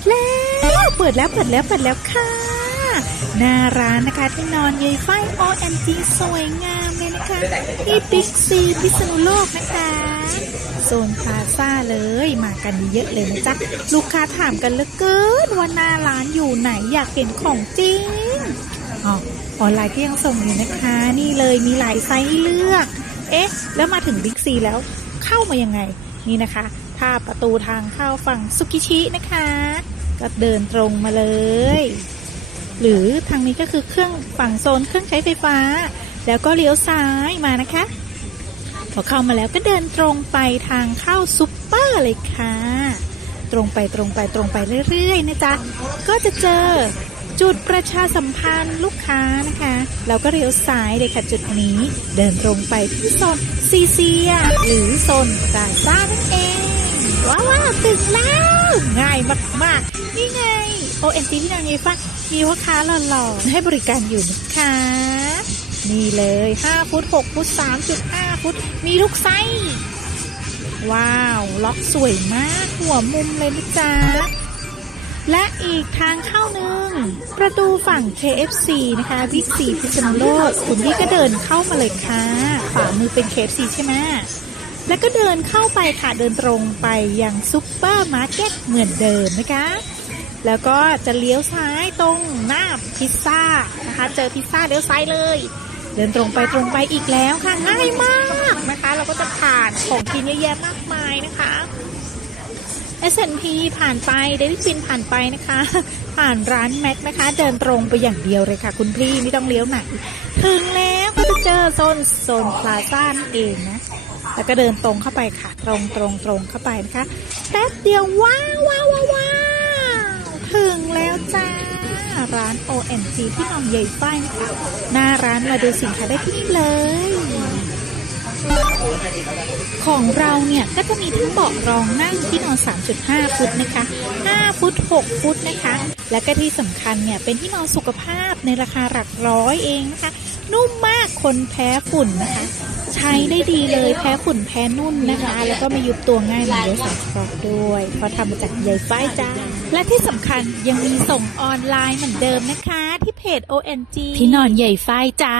ดแล้ว เปิดแล้ว เปิดแล้ว เปิดแล้วค่ะ หน้าร้านนะคะที่นอนเยยไฟ OMG สวยงามเลยนะคะที่บิ๊กซีพิษณุโลกนะคะโซนพลาซ่าเลยมากันเยอะเลยนะจ๊ะ ลูกค้าถามกันเหลือเกินว่าหน้าร้านอยู่ไหนอยากเห็นของจริงอ๋อออนไลน์ก็ยังส่งอยู่นะคะ นี่เลยมีหลายไซส์ให้เลือก เอ๊ะ แล้วมาถึงบิ๊กซีแล้วเข้ามายังไง นี่นะคะ ถ้าประตูทางเข้าฝั่งซุกิชินะคะ ก็เดินตรงมาเลย หรือทางนี้ก็คือเครื่องฝั่งโซนเครื่องใช้ไฟฟ้า แล้วก็เลี้ยวซ้ายมานะคะ พอเข้ามาแล้วก็เดินตรงไปทางเข้าซุปเปอร์เลยค่ะ ตรงไปตรงไปตรงไปเรื่อยๆนะจ๊ะ ก็จะเจอจุดประชาสัมพันธ์ลูกค้านะคะแล้วก็เลี้ยวซ้ายเลยค่ะจุดนี้ เดินตรงไปที่โซนซีเซีย หรือโซนพลาซ่านั่นเอง ว้าวว้าวถึงแล้ว ง่ายมากๆ นี่ไง ONC ที่นางยีฟ้ามีว่าค้าหล่อๆให้บริการอยู่นะคะนี่เลย 5 ฟุต 6 ฟุต 3.5 ฟุต มีทุกไซส์ว้าว ล็อกสวยมาก หัวมุมเลยนะจ๊ะ และอีกทางเข้าหนึ่ง ประตูฝั่ง KFC นะคะบิ๊กซีพิษณุโลกคุณพี่ก็เดินเข้ามาเลยค่ะขวามือเป็น KFC ใช่ไหม แล้วก็เดินเข้าไปค่ะเดินตรงไปยังซุปเปอร์มาร์เก็ตเหมือนเดิมนะคะ แล้วก็จะเลี้ยวซ้ายตรงหน้าพิซซ่านะคะ เจอพิซซ่าเลี้ยวซ้ายเลย เดินตรงไปตรงไปอีกแล้วค่ะง่ายมากนะคะ เราก็จะผ่านของกินเยอะแยะมากมายนะคะ S&P ผ่านไปเดวิดฟินผ่านไปนะคะ ผ่านร้านแม็กนะคะ เดินตรงไปอย่างเดียวเลยค่ะ คุณพี่ไม่ต้องเลี้ยวไหนถึงแล้วก็จะเจอโซนโซนพลาซ่านั่นเองนะ แล้วก็เดินตรงเข้าไปค่ะ ตรงตรงตรงเข้าไปนะคะ แป๊บเดียวว้าวว้าวว้าวถึงแล้วจ้า ร้าน OMG ที่นอนใหญ่ป้ายนะคะหน้าร้านมาดูสินค้าได้ที่นี่เลย ของเราเนี่ย ก็จะมีทั้งเบาะรองนั่งที่นอน 3.5 ฟุตนะคะ 5 ฟุต 6 ฟุตนะคะ และก็ที่สำคัญเนี่ย เป็นที่นอนสุขภาพในราคาหลักร้อยเองนะคะ นุ่มมากคนแพ้ฝุ่นนะคะ ใช้ได้ดีเลยแพ้ฝุ่นแพ้นุ่นนะคะ แล้วก็ไม่ยุบตัวง่ายเหมือนเยสังเคราะห์ด้วยเพราะทำมาจากใยฝ้ายจ้าและที่สำคัญยังมีส่งออนไลน์เหมือนเดิมนะคะ ที่เพจ ONG ที่นอนใหญ่ฝ้ายจ้า